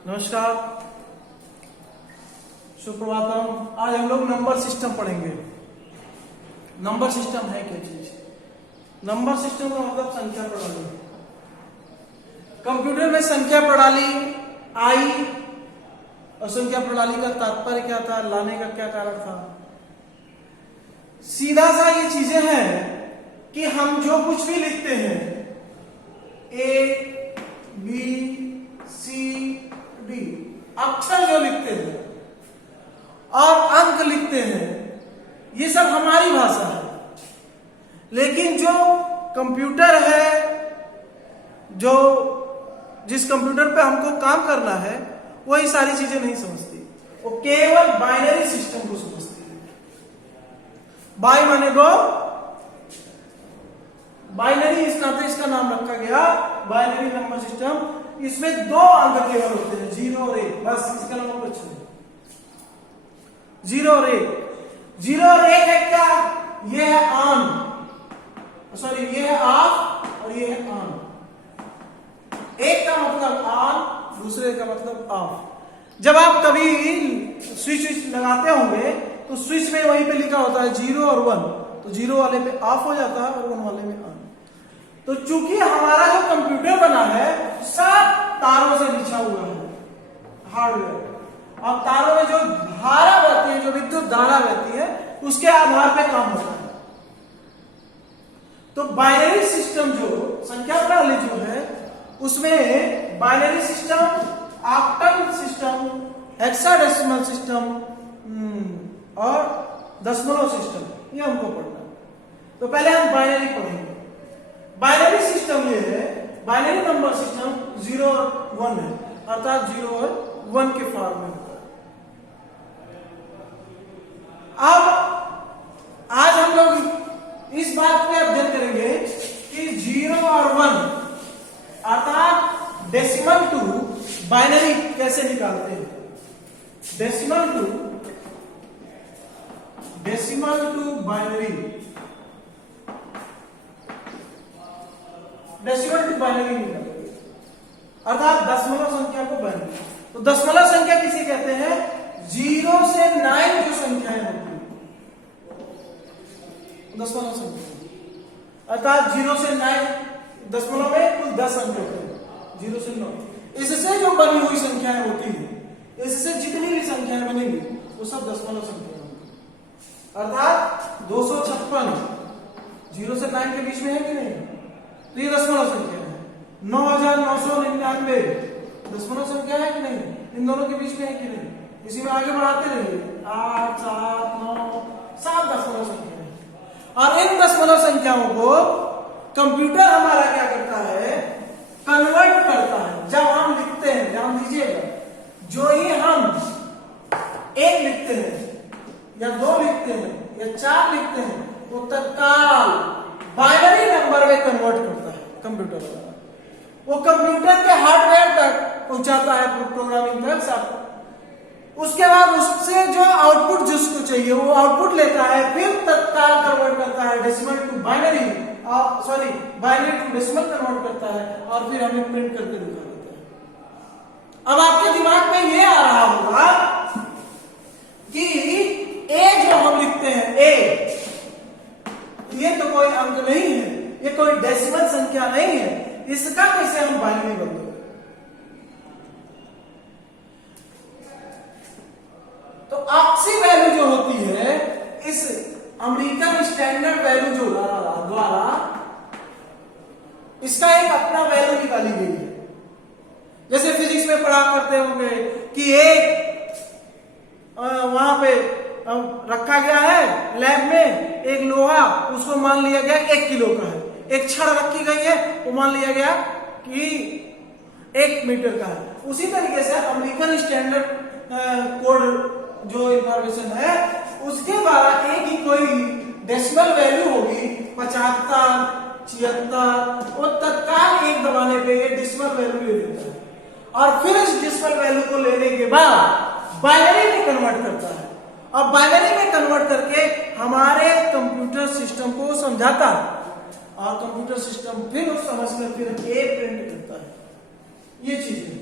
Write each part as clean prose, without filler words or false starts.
नमस्कार, सुप्रभातम। आज हम लोग नंबर सिस्टम पढ़ेंगे। नंबर सिस्टम है क्या चीज? नंबर सिस्टम का मतलब संख्या प्रणाली। कंप्यूटर में संख्या प्रणाली आई और संख्या प्रणाली का तात्पर्य क्या था, लाने का क्या कारण था? सीधा सा ये चीजें हैं कि हम जो कुछ भी लिखते हैं, ए बी सी डी, अक्षर जो लिखते हैं और अंक लिखते हैं, ये सब हमारी भाषा है। लेकिन जो कंप्यूटर है, जो जिस कंप्यूटर पे हमको काम करना है, वो ये सारी चीजें नहीं समझती। वो केवल बाइनरी सिस्टम को समझती है। बाई माने दो, बाइनरी इस नाते इसका नाम रखा गया बाइनरी नंबर सिस्टम। इसमें दो अंक केवल होते हैं, 0 और 1, बस। इसका नाम कुछ नहीं। 0 और 1, 0 और 1 है क्या? ये है ऑन, सॉरी ये है ऑफ और ये है ऑन। एक का मतलब ऑन, दूसरे का मतलब ऑफ। जब आप कभी स्विच लगाते होंगे तो स्विच में वहीं पे लिखा होता है 0 और 1, तो 0 वाले पे ऑफ हो जाता है और 1 वाले में ऑन। तो चूंकि हमारा जो कंप्यूटर बना है सब तारों से बिछा हुआ है, हार्डवेयर। अब तारों में जो धारा बहती है, जो विद्युत धारा बहती है, उसके आधार पे काम होता है। तो बाइनरी सिस्टम जो संख्या प्रणाली जो है, उसमें binary system, octal system, hexadecimal system और दशमलव सिस्टम, ये हमको पढ़ना है। तो पहले हम बाइनरी पढ़ेंगे। बाइनरी सिस्टम ये है, बाइनरी नंबर सिस्टम 0 और 1 है, अर्थात 0 और 1 के फॉर्म में होता है। अब आज हम लोग इस बात पे अध्ययन करेंगे कि 0 और 1 अर्थात डेसिमल टू बाइनरी कैसे निकालते हैं। Decimal to binary, decimal to binary निकालते हैं, अर्थात दशमलव संख्या को बाइनरी। तो दशमलव संख्या किसे कहते हैं? 0 से 9 जो संख्याएं होती है, दशमलव संख्या, अर्थात 0 से 9 दशमलव में कुल 10 अंक होते हैं, 0 से 9। इससे जो बनी हुई संख्याएं होती है, इससे जितनी भी संख्याएं बनेंगी वो सब दशमलव संख्या होंगी। अर्थात 256 0 से 9 के बीच में है कि नहीं? तो ये दशमलव संख्या है। 9999 दशमलव संख्या है कि नहीं? इन दोनों के बीच में है कि नहीं? इसी में आगे बढ़ाते रहिए, 8 7 9 7 दशमलव संख्या है। और इन दशमलव संख्याओं को कंप्यूटर हमारा क्या करता है? कन्वर्ट करता है। जब हम लिखते हैं, ध्यान दीजिएगा, जो ही हम 1 लिखते हैं या 2 लिखते हैं या 4 लिखते हैं, वो तत्काल बाइनरी नंबर में कन्वर्ट करता है कंप्यूटर वाला। वो कंप्यूटर के हार्डवेयर तक पहुंचाता है, प्रोग्रामिंग तक सब। उसके बाद उससे जो आउटपुट जिसको चाहिए वो आउटपुट लेता है, फिर तत्काल कन्वर्ट करता है decimal to binary, sorry binary to decimal convert करता है और फिर हमें प्रिंट करके दिखा देता है। अब आपके दिमाग में ये आ रहा होगा कि ए जो हम लिखते हैं, ए, ये तो कोई अंक नहीं है, ये कोई डेसिमल संख्या नहीं है, इसका कैसे हम बाइनरी बदलेंगे? तो ऑक्सी वैल्यू जो होती है, इस अमेरिकन स्टैंडर्ड वैल्यू जो द्वारा इसका एक अपना वैल्यू निकाली गई है। जैसे फिजिक्स में पढ़ा करते होंगे कि एक वहां पे रखा गया है लैब में एक लोहा, उसको मान लिया गया 1 किलो का है। एक छड़ रखी गई है, वो मान लिया गया कि 1 मीटर का है। उसी तरीके से अमेरिकन स्टैंडर्ड कोड जो इंफॉर्मेशन है, उसके द्वारा एक ही कोई डेसिमल वैल्यू होगी 75 76, वो तत्काल एक दबाने पे ये डेसिमल वैल्यू ले लेता है और फिर इस डेसिमल वैल्यू को लेने के बाद बाइनरी में कन्वर्ट करता है। अब बाइनरी में कन्वर्ट करके हमारे कंप्यूटर सिस्टम को समझाता है और कंप्यूटर सिस्टम फिर उस समझ में फिर ए प्रिंट करता है। ये चीज है।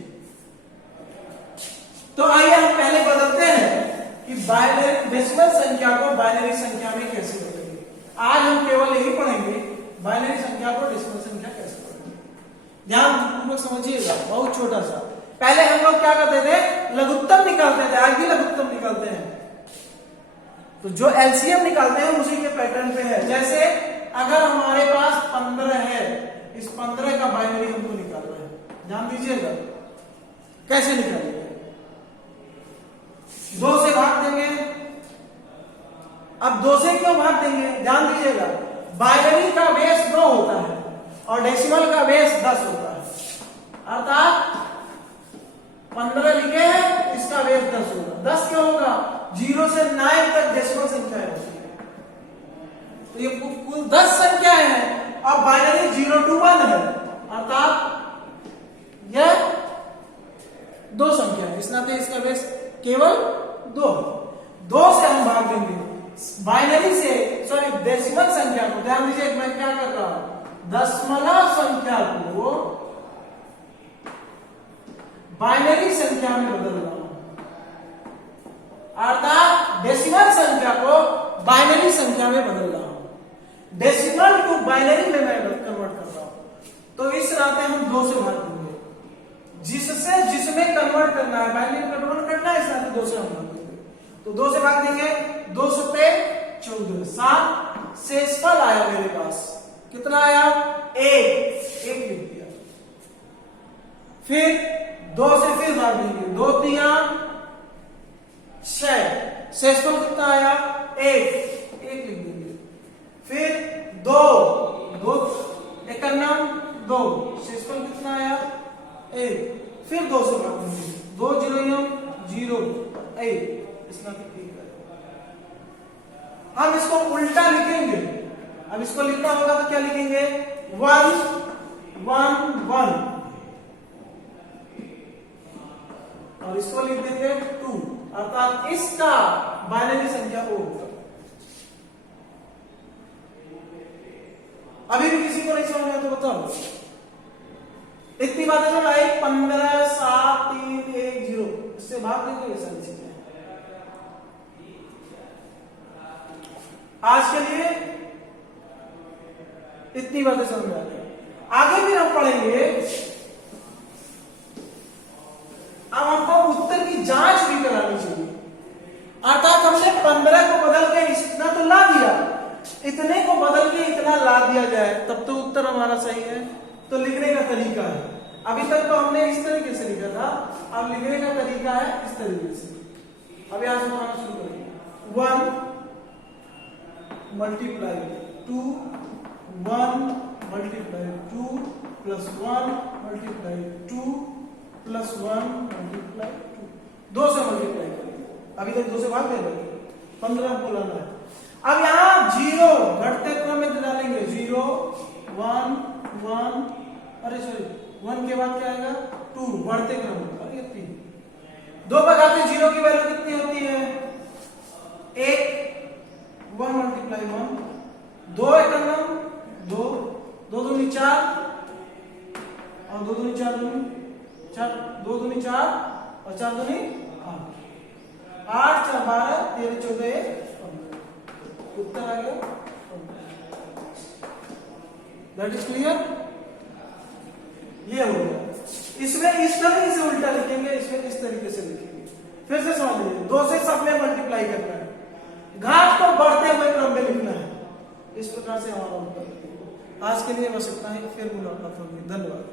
बाइनरी डेसिमल संख्या को बाइनरी संख्या में कैसे बदलेंगे। आज हम केवल यही पढ़ेंगे बाइनरी संख्या को डेसिमल संख्या कैसे बदलेंगे। ध्यान पूर्वक समझिएगा, बहुत छोटा सा। पहले हम लोग क्या करते थे, लघुत्तम निकालते थे, आज भी लघुत्तम निकालते हैं। तो जो एलसीएम निकालते हैं उसी के पैटर्न पे है। जैसे अगर हमारे पास 15 है, इस 15 का बाइनरी हमको निकालना है, ध्यान दीजिएगा कैसे निकालेंगे। 2 से भाग देंगे। अब 2 से क्यों भाग देंगे, ध्यान दीजिएगा, बाइनरी का बेस 2 होता है और डेसिमल का बेस 10 होता है। अर्थात 15 लिखे हैं, इसका बेस 10 होगा। 10 क्या होगा, 0 से 9 तक डेसिमल संख्या है। तो ये कुल 10 संख्याएं हैं और बाइनरी 0 to 1 है, अर्थात यह 2 संख्या है। इस नाते इसका बेस केवल 2 से हम भाग देंगे बाइनरी से, सॉरी डेसिमल संख्या को। ध्यान दीजिए मैं क्या कर रहा हूं, दशमलव संख्या को बाइनरी संख्या में बदल रहा हूं, अर्थात डेसिमल संख्या को बाइनरी संख्या में बदल रहा हूं। डेसिमल टू बाइनरी में मैं कन्वर्ट कर रहा हूं। तो इस नाते हम 2 से भाग देंगे, जिससे जिसमें कन्वर्ट करना है, बाइनरी में कन्वर्ट करना है, इस नाते 2 से हम भाग देंगे। तो 2 से भाग देंगे, 2 से 14, 7 शेषफल आया मेरे पास, कितना आया, 1 लिख दिया। फिर 2 से फिर भाग देंगे, 2 3 6, शेषफल कितना आया, 1 लिख देंगे। फिर 2 1 2, शेषफल कितना आया, 1। फिर 2 से भाग देंगे, 2 0 0 1, इसका ठीक है। हम इसको उल्टा लिखेंगे। अब इसको लिखना होगा तो क्या लिखेंगे, 1 1 1, और इसको लिख देंगे 2, अर्थात इसका बाइनरी संख्या वो होगा। अभी भी किसी को नहीं समझ आया तो बताओ। इतनी बातें जब आई, 15 7 3 1 0, इससे भाग देंगे ये सारी चीजें। आज के लिए इतनी बातें समझ आ गई। आगे भी हम पढ़ेंगे। अब हमको उत्तर की जांच भी करानी चाहिए, अर्थात हमने 15 को बदल के इतना तो ला दिया, इतने को बदल के इतना ला दिया जाए तब तो उत्तर हमारा सही है। तो लिखने का तरीका है, अभी तक तो हमने इस तरीके से लिखा था, अब लिखने का तरीका है इस तरीके से। अब यहां से बनाना शुरू करेंगे। 1 multiply 2, 1 multiply 2 plus 1 multiply 2 plus 1 multiply 2, 2 से मल्टीप्लाई करेंगे। अभी तक 2 से भाग दे रहे, 15 को लाना है। अब यहां 0 घटते क्रम में डालेंगे, 0 1 1, अरे सॉरी 1 के बाद क्या आएगा, 2 बढ़ते क्रम में, और ये 3। 2 पर घाते 0 की वैल्यू कितनी होती है, 1 1 मल्टीप्लाई 1, 2 1 2, 2 दूनी 4 और 2 दूनी 4 दूनी 4, 2 दूनी 4 और 4 दूनी 8, 8 4 12 13 14 15, उत्तर आ गया। That is clear. ये हो गया। इसमें इस तरीके से उल्टा लिखेंगे, इसमें इस तरीके से लिखेंगे। फिर से समझ लीजिए, 2 से सब में मल्टीप्लाई करना है, घात को बढ़ते हुए क्रम में लिखना है। इस प्रकार से हमारा उत्तर। आज के लिए बस इतना ही, फिर मुलाकात होगी। धन्यवाद।